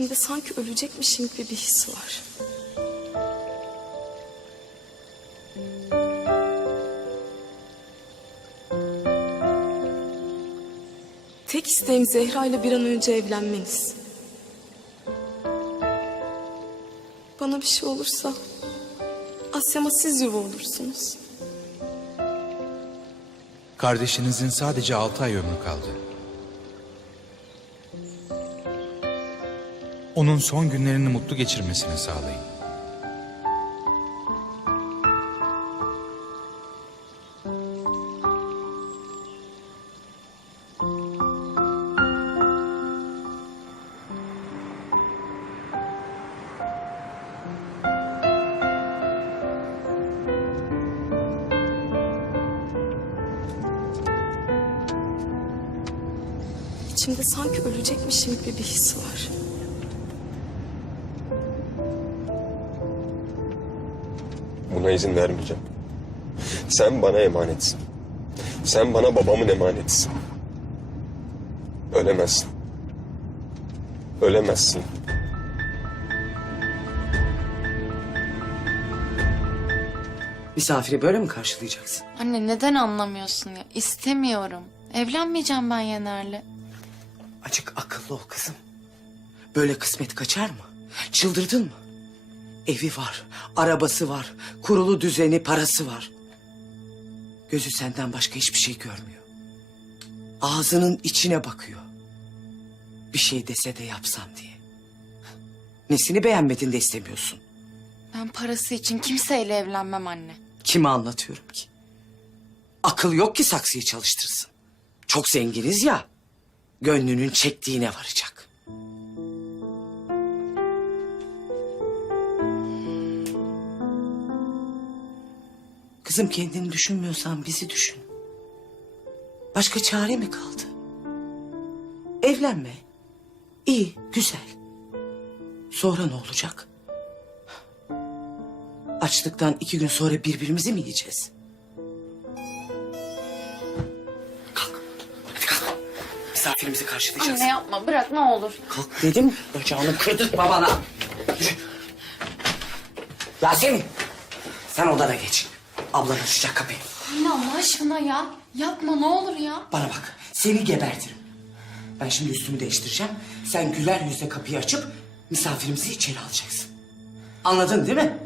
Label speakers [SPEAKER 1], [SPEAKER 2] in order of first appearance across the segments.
[SPEAKER 1] İçimde sanki ölecekmişim gibi bir his var. Tek isteğim Zehra ile bir an önce evlenmeniz. Bana bir şey olursa Asya'ma siz yuva olursunuz.
[SPEAKER 2] Kardeşinizin sadece altı ay ömrü kaldı. onun son günlerini mutlu geçirmesini sağlayın.
[SPEAKER 1] İçimde sanki ölecekmişim gibi bir his var.
[SPEAKER 3] Buna izin vermeyeceğim. Sen bana emanetsin. Sen bana babamın emanetsin. Ölemezsin. Ölemezsin.
[SPEAKER 4] Misafiri böyle mi karşılayacaksın?
[SPEAKER 5] Anne neden anlamıyorsun ya? İstemiyorum. Evlenmeyeceğim ben Yener'le.
[SPEAKER 4] Açık akıllı ol kızım. Böyle kısmet kaçar mı? Çıldırdın mı? Evi var, arabası var, kurulu düzeni, parası var. Gözü senden başka hiçbir şey görmüyor. Ağzının içine bakıyor. Bir şey dese de yapsam diye. Nesini beğenmedin de istemiyorsun.
[SPEAKER 5] Ben parası için kimseyle evlenmem anne.
[SPEAKER 4] Kime anlatıyorum ki? Akıl yok ki saksıyı çalıştırsın. Çok zenginiz ya. Gönlünün çektiğine varacak. Kızım kendini düşünmüyorsan bizi düşün. Başka çare mi kaldı? Evlenme. İyi, güzel. Sonra ne olacak? Açlıktan iki gün sonra birbirimizi mi yiyeceğiz? Kalk. Hadi kalk. Misafirimizi karşılayacağız.
[SPEAKER 5] Anne yapma bırak ne olur.
[SPEAKER 4] Kalk dedim. Bacağını kırdık babana. Yasemin. Sen odana geç. Ablan açacak kapıyı.
[SPEAKER 5] Anne Allah aşkına ya. Yapma ne olur ya.
[SPEAKER 4] Bana bak seni gebertirim. Ben şimdi üstümü değiştireceğim. Sen güler yüzle kapıyı açıp misafirimizi içeri alacaksın. Anladın değil mi?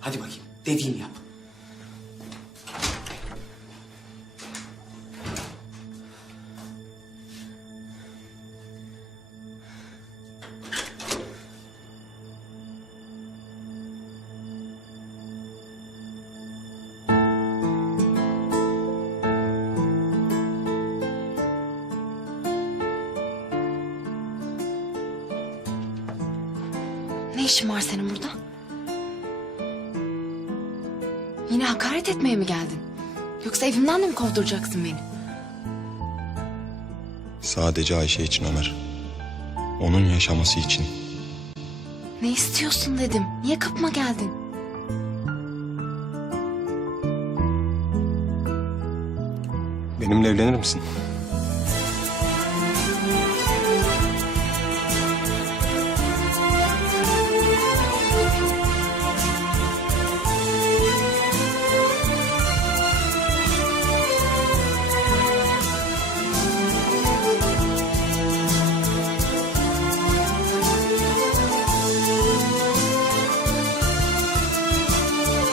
[SPEAKER 4] Hadi bakayım dediğimi yap.
[SPEAKER 1] işin var senin burada? Yine hakaret etmeye mi geldin? Yoksa evimden de mi kovduracaksın beni?
[SPEAKER 2] Sadece Ayşe için Ömer. Onun yaşaması için.
[SPEAKER 1] Ne istiyorsun dedim. Niye kapıma geldin?
[SPEAKER 2] Benimle evlenir misin?